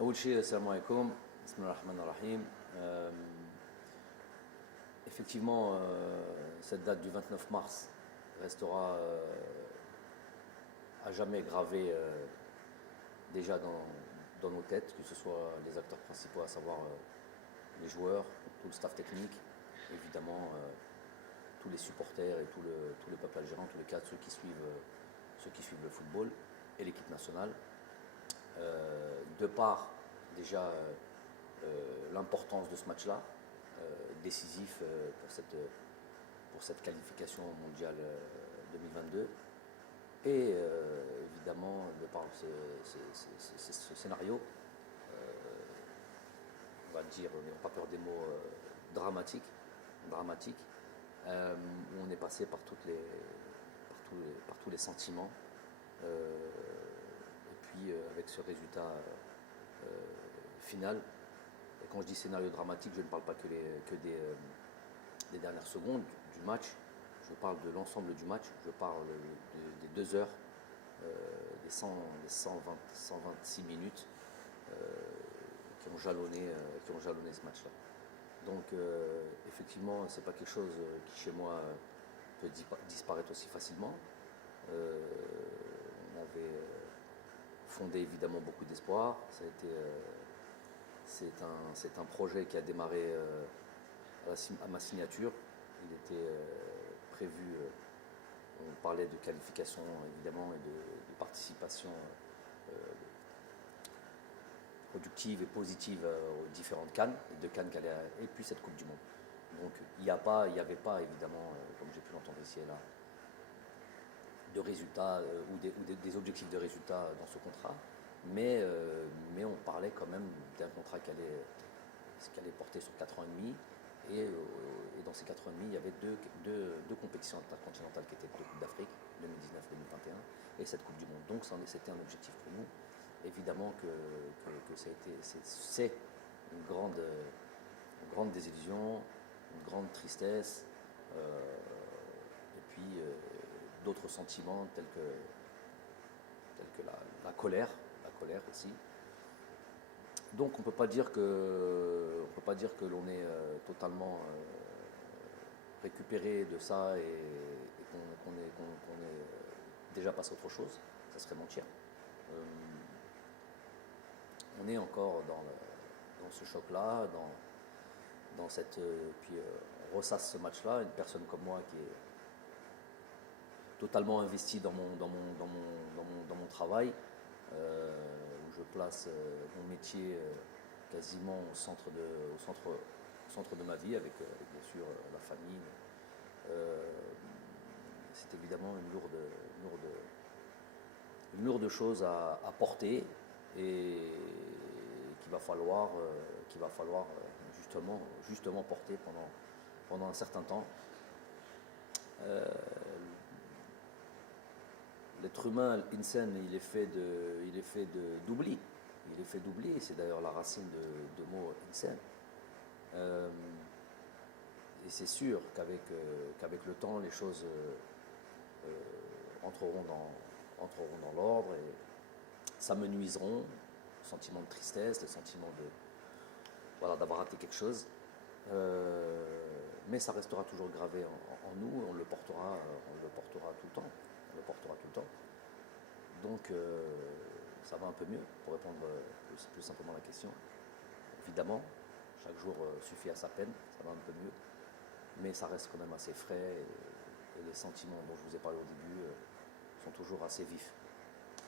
أول شيء, assalamu alaikum, bismillah ar-Rahman ar-Rahim. Effectivement, cette date du 29 mars restera à jamais gravée déjà dans nos têtes, que ce soit les acteurs principaux, à savoir les joueurs, tout le staff technique, évidemment tous les supporters et tout le peuple algérien, tous les cas, ceux qui suivent le football et l'équipe nationale. De par déjà l'importance de ce match-là, décisif pour cette qualification mondiale 2022, et évidemment de par ce scénario, on va dire, on n'a pas peur des mots, dramatique, où on est passé par tous les sentiments. Et puis avec ce résultat final, et quand je dis scénario dramatique, je ne parle pas que des dernières secondes du match, je parle de l'ensemble du match, je parle des 2 heures, des 126 minutes qui ont jalonné ce match-là. Donc effectivement, c'est pas quelque chose qui chez moi peut disparaître aussi facilement. On avait fondé évidemment beaucoup d'espoir. C'est un projet qui a démarré à ma signature. Il était prévu, on parlait de qualification évidemment et de participation productive et positive aux différentes CAN, et puis cette Coupe du Monde. Donc il n'y avait pas évidemment, comme j'ai pu l'entendre ici et là, de résultats ou des objectifs de résultats dans ce contrat, mais on parlait quand même d'un contrat qui allait porter sur 4 ans et demi, et dans ces 4 ans et demi, il y avait deux compétitions intercontinentales qui étaient deux Coupes d'Afrique, 2019-2021, et cette Coupe du Monde. Donc c'était un objectif pour nous. Évidemment que c'est une grande désillusion, une grande tristesse, et puis d'autres sentiments tels que la colère aussi. Donc on ne peut pas dire que l'on est totalement récupéré de ça et qu'on est déjà passé à autre chose. Ça serait mentir. On est encore dans ce choc-là, puis on ressasse ce match-là. Une personne comme moi qui est totalement investie dans mon travail, où je place mon métier quasiment au centre de ma vie, avec bien sûr la famille. C'est évidemment une lourde chose à porter, et qu'il va falloir justement porter pendant un certain temps. L'être humain, l'insan, il est fait d'oubli. Il est fait d'oubli, et c'est d'ailleurs la racine de mot insan. Et c'est sûr qu'avec le temps, les choses entreront dans l'ordre, et s'amenuiseront. Le sentiment de tristesse, le sentiment d'avoir raté quelque chose. Mais ça restera toujours gravé en nous, et on le portera tout le temps. Donc ça va un peu mieux, pour répondre plus simplement à la question. Évidemment, chaque jour suffit à sa peine, ça va un peu mieux, mais ça reste quand même assez frais, et les sentiments dont je vous ai parlé au début sont toujours assez vifs.